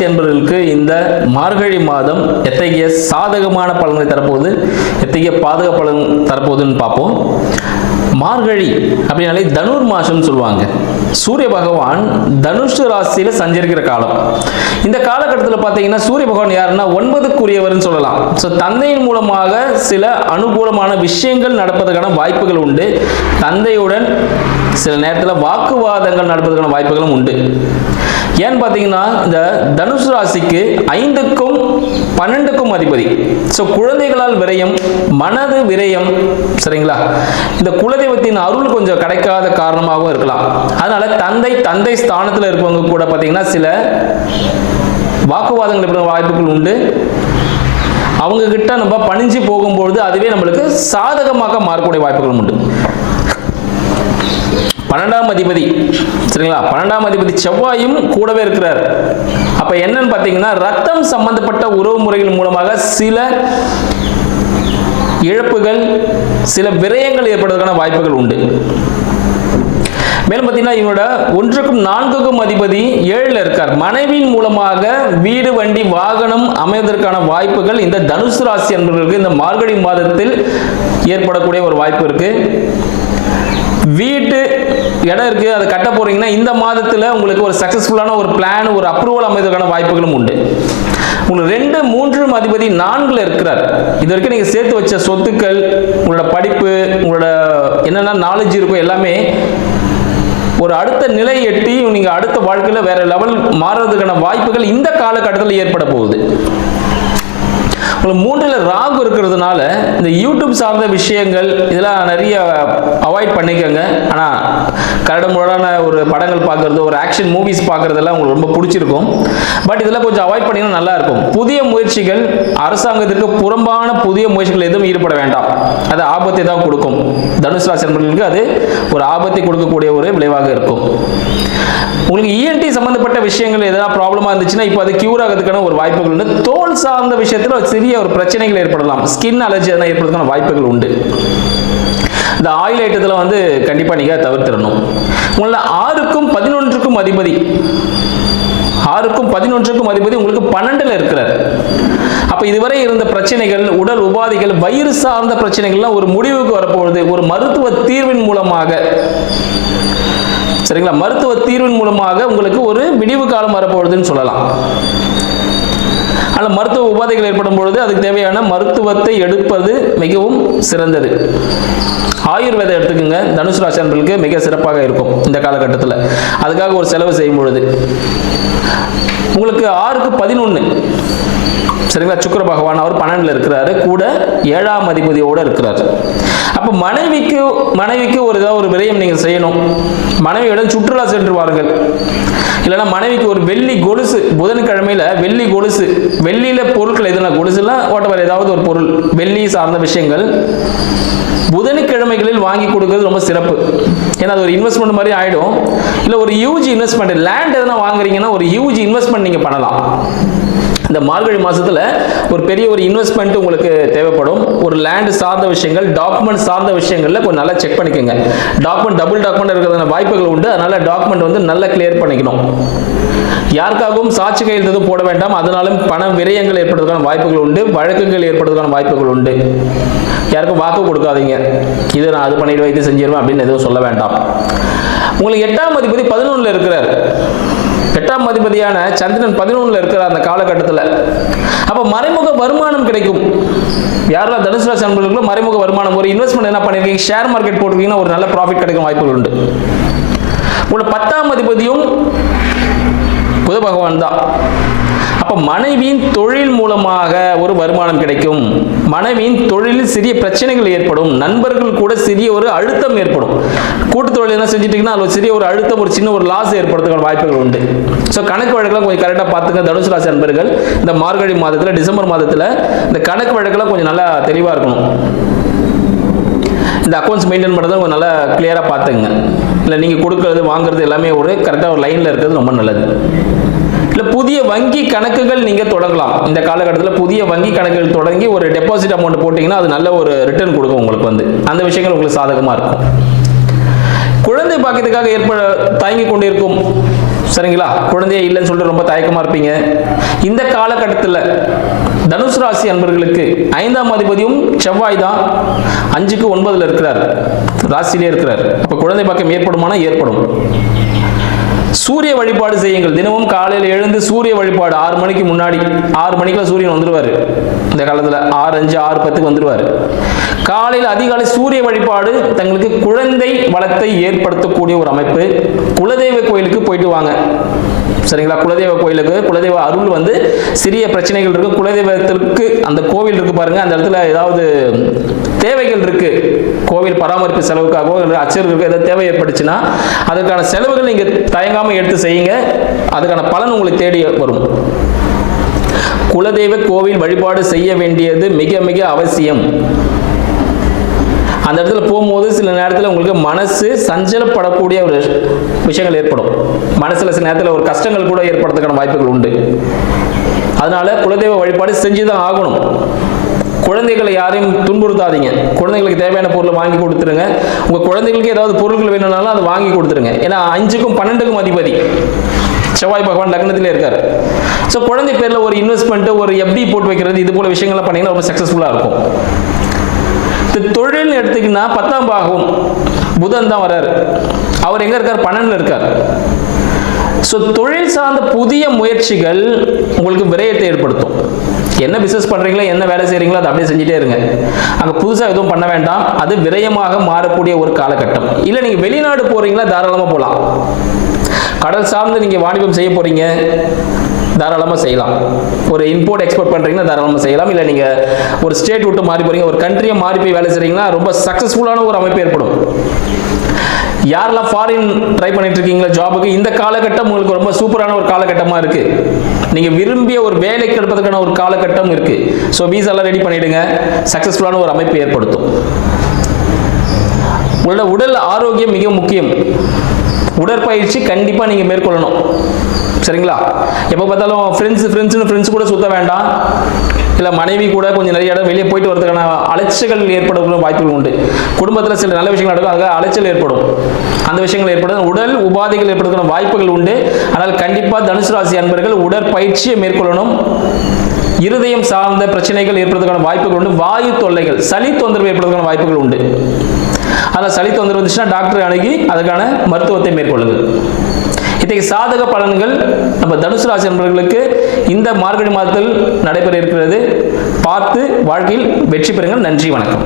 ராசி என்பவர்களுக்கு இந்த மார்கழி மாதம் எத்தகைய சாதகமான பலன்களை தரப்போகுது எத்தகைய பாதக பலன் தரப்போகுதுன்னு பார்ப்போம். மார்கழி அப்படின்னாலே தனுர் மாசம்னு சொல்லுவாங்க. சூரிய பகவான் தனுஷ் ராசியில் சஞ்சரிக்கிற காலம். இந்த காலகட்டத்தில் பார்த்தீங்கன்னா சூரிய பகவான் யாருன்னா ஒன்பதுக்குரியவர்னு சொல்லலாம். ஸோ தந்தையின் மூலமாக சில அனுகூலமான விஷயங்கள் நடப்பதற்கான வாய்ப்புகள் உண்டு. தந்தையுடன் சில நேரத்தில் வாக்குவாதங்கள் நடப்பதற்கான வாய்ப்புகளும் உண்டு. ஏன்னு பார்த்தீங்கன்னா இந்த தனுசு ராசிக்கு ஐந்துக்கும் பன்னெண்டுக்கும் அதிபதி. ஸோ குழந்தைகளால் விரயம் மனது விரயம் சரிங்களா? இந்த குலதெய்வத்தின் அருள் கொஞ்சம் கிடைக்காத காரணமாகவும் இருக்கலாம். அதனால தந்தை தந்தை ஸ்தானத்தில் இருப்பவங்க கூட பார்த்தீங்கன்னா சில வாக்குவாதங்கள் ஏற்பட வாய்ப்புகள் உண்டு. அவங்க கிட்ட நம்ம பணிஞ்சு போகும்பொழுது அதுவே நம்மளுக்கு சாதகமாக மாறக்கூடிய வாய்ப்புகள் உண்டு. பன்னெண்டாம் அதிபதி. சரிங்களா? பன்னெண்டாம் அதிபதி செவ்வாயும் கூடவே இருக்கிறார். அப்ப என்னன்னு பார்த்தீங்கன்னா ரத்தம் சம்பந்தப்பட்ட உறவு முறைகள் மூலமாக சில இழப்புகள் சில விரயங்கள் ஏற்படுவதற்கான வாய்ப்புகள் உண்டு. மேலும் பார்த்தீங்கன்னா இவனோட ஒன்றுக்கும் நான்குக்கும் அதிபதி ஏழில் இருக்கார். மனைவியின் மூலமாக வீடு வண்டி வாகனம் அமைவதற்கான வாய்ப்புகள் இந்த தனுசு ராசி என்பவர்களுக்கு இந்த மார்கழி மாதத்தில் ஏற்படக்கூடிய ஒரு வாய்ப்பு இருக்கு. வீட்டு இடம் இருக்கு அதை கட்ட போறீங்கன்னா இந்த மாதத்துல உங்களுக்கு ஒரு சக்சஸ்ஃபுல்லான ஒரு பிளான் ஒரு அப்ரூவல் அமைவதற்கான வாய்ப்புகளும் உண்டு. உங்களுக்கு ரெண்டு மூன்று அதிபதி நான்குல இருக்கிறார். இது வரைக்கும் நீங்க சேர்த்து வச்ச சொத்துக்கள் உங்களோட படிப்பு உங்களோட என்னென்ன நாலேஜ் இருக்கும் எல்லாமே ஒரு அடுத்த நிலை எட்டி நீங்க அடுத்த வாழ்க்கையில வேற லெவல் மாறுறதுக்கான வாய்ப்புகள் இந்த காலகட்டத்தில் ஏற்பட போகுது. உங்களுக்கு மூன்றில் ராகு இருக்கிறதுனால இந்த யூடியூப் சார்ந்த விஷயங்கள் இதெல்லாம் நிறைய அவாய்ட் பண்ணிக்கோங்க. ஆனால் கரடுமுரடான ஒரு படங்கள் பார்க்குறது ஒரு ஆக்ஷன் மூவிஸ் பார்க்குறதெல்லாம் உங்களுக்கு ரொம்ப பிடிச்சிருக்கும். பட் இதெல்லாம் கொஞ்சம் அவாய்ட் பண்ணிங்கன்னா நல்லா இருக்கும். புதிய முயற்சிகள் அரசாங்கத்திற்கு புறம்பான புதிய முயற்சிகள் எதுவும் ஈடுபட வேண்டாம். அது ஆபத்தை தான் கொடுக்கும். தனுசு ராசி நண்பர்களுக்கு அது ஒரு ஆபத்தை கொடுக்கக்கூடிய ஒரு விளைவாக இருக்கும். உங்களுக்கு இஎன்டி சம்பந்தப்பட்ட விஷயங்கள் எதனா ப்ராப்ளமாக இருந்துச்சுன்னா இப்போ அது கியூர் ஆகிறதுக்கான ஒரு வாய்ப்புகள் உண்டு. தோல் சார்ந்த விஷயத்தில் ஒரு சிறிய ஒரு பிரச்சனைகள் ஏற்படலாம். ஸ்கின் அலர்ஜி எதனா ஏற்படுறதுக்கான வாய்ப்புகள் உண்டு. இந்த ஆயில் ஐட்டத்தில் வந்து கண்டிப்பாக நீங்கள் தவிர்த்திடணும். உங்களில் ஆறுக்கும் பதினொன்றுக்கும் அதிபதி. ஆறுக்கும் பதினொன்றுக்கும் அதிபதி உங்களுக்கு பன்னெண்டுல இருக்கிறார். அப்போ இதுவரை இருந்த பிரச்சனைகள் உடல் உபாதைகள் வயிறு சார்ந்த பிரச்சனைகள்லாம் ஒரு முடிவுக்கு வரப்போகுது. ஒரு மருத்துவ தீர்வின் மூலமாக. சரிங்களா? மருத்துவ தீர்வின் மூலமாக உங்களுக்கு ஒரு விடிவு காலம் வரப்போகுதுன்னு சொல்லலாம். ஆனால் மருத்துவ உபாதைகள் ஏற்படும் பொழுது அதுக்கு தேவையான மருத்துவத்தை எடுப்பது மிகவும் சிறந்தது. ஆயுர்வேதம் எடுத்துக்கோங்க. தனுசு ராசி அன்பர்களுக்கு மிக சிறப்பாக இருக்கும் இந்த காலகட்டத்தில். அதுக்காக ஒரு செலவு செய்யும் பொழுது. உங்களுக்கு ஆறுக்கு பதினொன்று சரிங்களா? சுக்கர பகவான் அவர் பன்னெண்டுல இருக்கிறாரு. கூட ஏழாம் அதிபதியோட இருக்கிறார். அப்போ மனைவிக்கு மனைவிக்கு ஒரு ஏதாவது ஒரு விரயம் நீங்கள் செய்யணும். மனைவியுடன் சுற்றுலா சென்று வாருங்கள் இல்லைன்னா மனைவிக்கு ஒரு வெள்ளி கொலுசு புதன்கிழமையில வெள்ளி கொலுசு வெள்ளியில பொருட்கள் எதுனா கொலுசுலாம் ஓட்டவர் ஏதாவது ஒரு பொருள் வெள்ளி சார்ந்த விஷயங்கள். புதன்கிழமைகளில் வாங்கி கொடுக்கறது ரொம்ப சிறப்பு. ஏன்னா அது ஒரு இன்வெஸ்ட்மெண்ட் மாதிரி ஆயிடும். இல்லை ஒரு யூஜி இன்வெஸ்ட்மெண்ட் லேண்ட் எதனா வாங்குறீங்கன்னா ஒரு யூஜி இன்வெஸ்ட்மெண்ட் நீங்கள் பண்ணலாம். இந்த மார்கழி மாதத்தில் ஒரு பெரிய ஒரு இன்வெஸ்ட்மெண்ட் உங்களுக்கு தேவைப்படும். ஒரு லேண்ட் சார்ந்த விஷயங்கள் டாக்குமெண்ட் சார்ந்த விஷயங்களில் கொஞ்சம் நல்லா செக் பண்ணிக்கோங்க. டாக்குமெண்ட் டபுள் டாக்குமெண்ட் இருக்கிறதான வாய்ப்புகள் உண்டு. அதனால் டாக்குமெண்ட் வந்து நல்லா கிளியர் பண்ணிக்கணும். யாருக்காகவும் சாட்சி கையெழுத்து எதுவும் போட வேண்டாம். அதனாலும் பண விரயங்கள் ஏற்படுவதற்கான வாய்ப்புகள் உண்டு. வழக்குகள் ஏற்படுவதற்கான வாய்ப்புகள் உண்டு. யாருக்கும் வாக்கு கொடுக்காதீங்க. இது நான் அது பண்ணிடுவேன் இது செஞ்சிருவேன் அப்படின்னு எதுவும் சொல்ல வேண்டாம். உங்களுக்கு எட்டாம் அதிபதி பதினொன்றில் இருக்கிறார். எட்டாம் அதிபதியான சந்திரன் பதினொன்றில் இருக்கிற அந்த காலகட்டத்தில். அப்போ மறைமுக வருமானம் கிடைக்கும். யாரெல்லாம் தனுசு ராசி அன்பர்களுக்கும் மறைமுக வருமானம் ஒரு இன்வெஸ்ட்மெண்ட் என்ன பண்ணியிருக்கீங்க ஷேர் மார்க்கெட் போட்டிருக்கீங்கன்னா ஒரு நல்ல ப்ராஃபிட் கிடைக்கும் வாய்ப்புகள் உண்டு. உங்களோட பத்தாம் அதிபதியும் புத பகவான் தான். அப்போ மனைவியின் தொழில் மூலமாக ஒரு வருமானம் கிடைக்கும். மனைவியின் தொழிலில் சிறிய பிரச்சனைகள் ஏற்படும். நண்பர்கள் கூட சிறிய ஒரு அழுத்தம் ஏற்படும். கூட்டு தொழில் என்ன செஞ்சுட்டீங்கன்னா அதில் சிறிய ஒரு அழுத்தம் ஒரு சின்ன ஒரு லாஸ் ஏற்படுறதுக்கான வாய்ப்புகள் உண்டு. ஸோ கணக்கு வழக்கெல்லாம் கொஞ்சம் கரெக்டாக பார்த்துங்க தனுசு ராசி நண்பர்கள் இந்த மார்கழி மாதத்தில் டிசம்பர் மாதத்தில் இந்த கணக்கு வழக்கெல்லாம் கொஞ்சம் நல்லா தெளிவாக இருக்கணும். இந்த அக்கௌண்ட்ஸ் மெயின்டைன் பண்ணுறது கொஞ்சம் நல்லா கிளியராக பார்த்துங்க. இல்லை நீங்கள் கொடுக்கறது வாங்குறது எல்லாமே ஒரு கரெக்டாக ஒரு லைனில் இருக்கிறது ரொம்ப நல்லது. இல்லை புதிய வங்கி கணக்குகள் நீங்கள் தொடங்கலாம். இந்த காலகட்டத்தில் புதிய வங்கி கணக்குகள் தொடங்கி ஒரு டெபாசிட் அமௌண்ட் போட்டிங்கன்னா அது நல்ல ஒரு ரிட்டர்ன் கொடுக்கும் உங்களுக்கு வந்து. அந்த விஷயங்கள் உங்களுக்கு சாதகமாக இருக்கும். குழந்தை பாக்கியத்துக்காக ஏற்பட தயங்கி கொண்டிருக்கும். சரிங்களா? குழந்தையே இல்லைன்னு சொல்லிட்டு ரொம்ப தயக்கமா இருப்பீங்க. இந்த காலகட்டத்தில் தனுசு ராசி அன்பர்களுக்கு ஐந்தாம் அதிபதியும் செவ்வாய் தான் அஞ்சுக்கு ஒன்பதுல இருக்கிறார். ராசியிலே இருக்கிறார். அப்ப குழந்தை பாக்கம் ஏற்படுமானா ஏற்படும். சூரிய வழிபாடு செய்யுங்கள். தினமும் காலையில் எழுந்து சூரிய வழிபாடு ஆறு மணிக்கு முன்னாடி ஆறு மணிக்கெல்லாம் சூரியன் வந்துடுவார் இந்த காலத்தில் ஆறு அஞ்சு ஆறு பத்துக்கு வந்துடுவார் காலையில் அதிகாலை சூரிய வழிபாடு தங்களுக்கு குழந்தை வளத்தை ஏற்படுத்தக்கூடிய ஒரு அமைப்பு. குலதெய்வ கோயிலுக்கு போயிட்டு வாங்க. சரிங்களா? குலதெய்வ கோயிலுக்கு குலதெய்வ அருள் வந்து சிறிய பிரச்சனைகள் இருக்கு. குலதெய்வத்திற்கு அந்த கோவில் இருக்கு பாருங்க. அந்த இடத்துல ஏதாவது தேவைகள் இருக்கு. கோவில் பராமரிப்பு செலவுக்காகவோ இல்லை அச்சர்களுக்கு ஏதாவது தேவை ஏற்பட்டுச்சுன்னா அதற்கான செலவுகள் நீங்கள் தயங்காமல் எடுத்து செய்யுங்க. அதுக்கான பலன் உங்களுக்கு தேடி வரும். குலதெய்வ கோவில் வழிபாடு செய்ய வேண்டியது மிக மிக அவசியம். அந்த இடத்துல போகும்போது சில நேரத்தில் உங்களுக்கு மனசு சஞ்சலப்படக்கூடிய ஒரு விஷயங்கள் ஏற்படும். மனசில் சில நேரத்தில் ஒரு கஷ்டங்கள் கூட ஏற்படுறதுக்கான வாய்ப்புகள் உண்டு. அதனால குலதெய்வ வழிபாடு செஞ்சு தான் ஆகணும். குழந்தைகளை யாரையும் துன்புறுத்தாதீங்க. குழந்தைகளுக்கு தேவையான பொருளை வாங்கி கொடுத்துருங்க. உங்கள் குழந்தைகளுக்கு ஏதாவது பொருட்கள் வேணும்னாலும் அதை வாங்கி கொடுத்துருங்க. ஏன்னா அஞ்சுக்கும் பன்னெண்டுக்கும் அதிபதி. செவ்வாய் பகவான் லக்னத்திலே இருக்கார். ஸோ குழந்தை பேரில் ஒரு இன்வெஸ்ட்மெண்ட்டு ஒரு எப்படி போட்டு வைக்கிறது இது போல விஷயங்கள்லாம் பண்ணிங்கன்னா ரொம்ப சக்ஸஸ்ஃபுல்லாக இருக்கும். தொழில்னு எடுத்தீங்கன்னா பத்தாம் பாகம் புதன் தான் வர்றாரு. அவர் எங்கே இருக்கார்? பன்னெண்டில் இருக்கார். ஸோ தொழில் சார்ந்த புதிய முயற்சிகள் உங்களுக்கு விரயத்தை ஏற்படுத்தும். என்ன பிசினஸ் பண்றீங்களோ என்ன வேலை செய்றீங்களோ அதை அப்படியே செஞ்சுட்டே இருங்க. அங்கே புதுசாக எதுவும் பண்ண வேண்டாம். அது விரயமாக மாறக்கூடிய ஒரு காலகட்டம். இல்லை நீங்கள் வெளிநாடு போறீங்களா தாராளமாக போகலாம் கடல் சார்ந்து நீங்கள் வாணிபம் செய்ய போறீங்க தாராளமாக செய்யலாம். ஒரு இம்போர்ட் எக்ஸ்போர்ட் பண்ணுறீங்கன்னா தாராளமாக செய்யலாம். இல்லை நீங்கள் ஒரு ஸ்டேட் விட்டு மாறி போகிறீங்க ஒரு கண்ட்ரியை மாறி போய் வேலை செய்கிறீங்கன்னா ரொம்ப சக்ஸஸ்ஃபுல்லான ஒரு அமைப்பு ஏற்படும். யாரெல்லாம் ஃபாரின் ட்ரை பண்ணிட்டு இருக்கீங்களா ஜாபுக்கு இந்த காலகட்டம் உங்களுக்கு ரொம்ப சூப்பரான ஒரு காலகட்டமாக இருக்கு. நீங்கள் விரும்பிய ஒரு வேலை கிடைப்பதற்கான ஒரு காலகட்டம் இருக்கு. ஸோ வீசாலாம் ரெடி பண்ணிடுங்க. சக்ஸஸ்ஃபுல்லான ஒரு அமைப்பு ஏற்படுத்தும். உங்களோட உடல் ஆரோக்கியம் மிக முக்கியம். உடற்பயிற்சி கண்டிப்பாக நீங்கள் மேற்கொள்ளணும். சரிங்களா? எப்போ பார்த்தாலும் ஃப்ரெண்ட்ஸ் ஃப்ரெண்ட்ஸ்னு ஃப்ரெண்ட்ஸ் கூட சுத்த வேண்டாம். இல்லை மனைவி கூட கொஞ்சம் நிறைய இடம் வெளியே போயிட்டு வரதுக்கான அலைச்சல்கள் ஏற்படக்கூடிய வாய்ப்புகள் உண்டு. குடும்பத்தில் சில நல்ல விஷயங்கள் நடக்கும் அதுக்காக அலைச்சல் ஏற்படும். அந்த விஷயங்கள் ஏற்படும் உடல் உபாதைகள் ஏற்படுறதுக்கான வாய்ப்புகள் உண்டு. ஆனால் கண்டிப்பாக தனுசு ராசி அன்பர்கள் உடற்பயிற்சியை மேற்கொள்ளணும். இருதயம் சார்ந்த பிரச்சனைகள் ஏற்படுவதற்கான வாய்ப்புகள் உண்டு. வாயு தொல்லைகள் சளி தொந்தரவு ஏற்படுவதற்கான வாய்ப்புகள் உண்டு. ஆனால் சளி தொந்தரவு வந்துச்சுன்னா டாக்டரை அணுகி அதுக்கான மருத்துவத்தை மேற்கொள்ளுங்கள். இத்தகைய சாதக பலன்கள் நம்ம தனுசு ராசி நண்பர்களுக்கு இந்த மார்கழி மாதத்தில் நடைபெற இருக்கிறது. பார்த்து வாழ்க்கையில் வெற்றி பெறுங்கள். நன்றி வணக்கம்.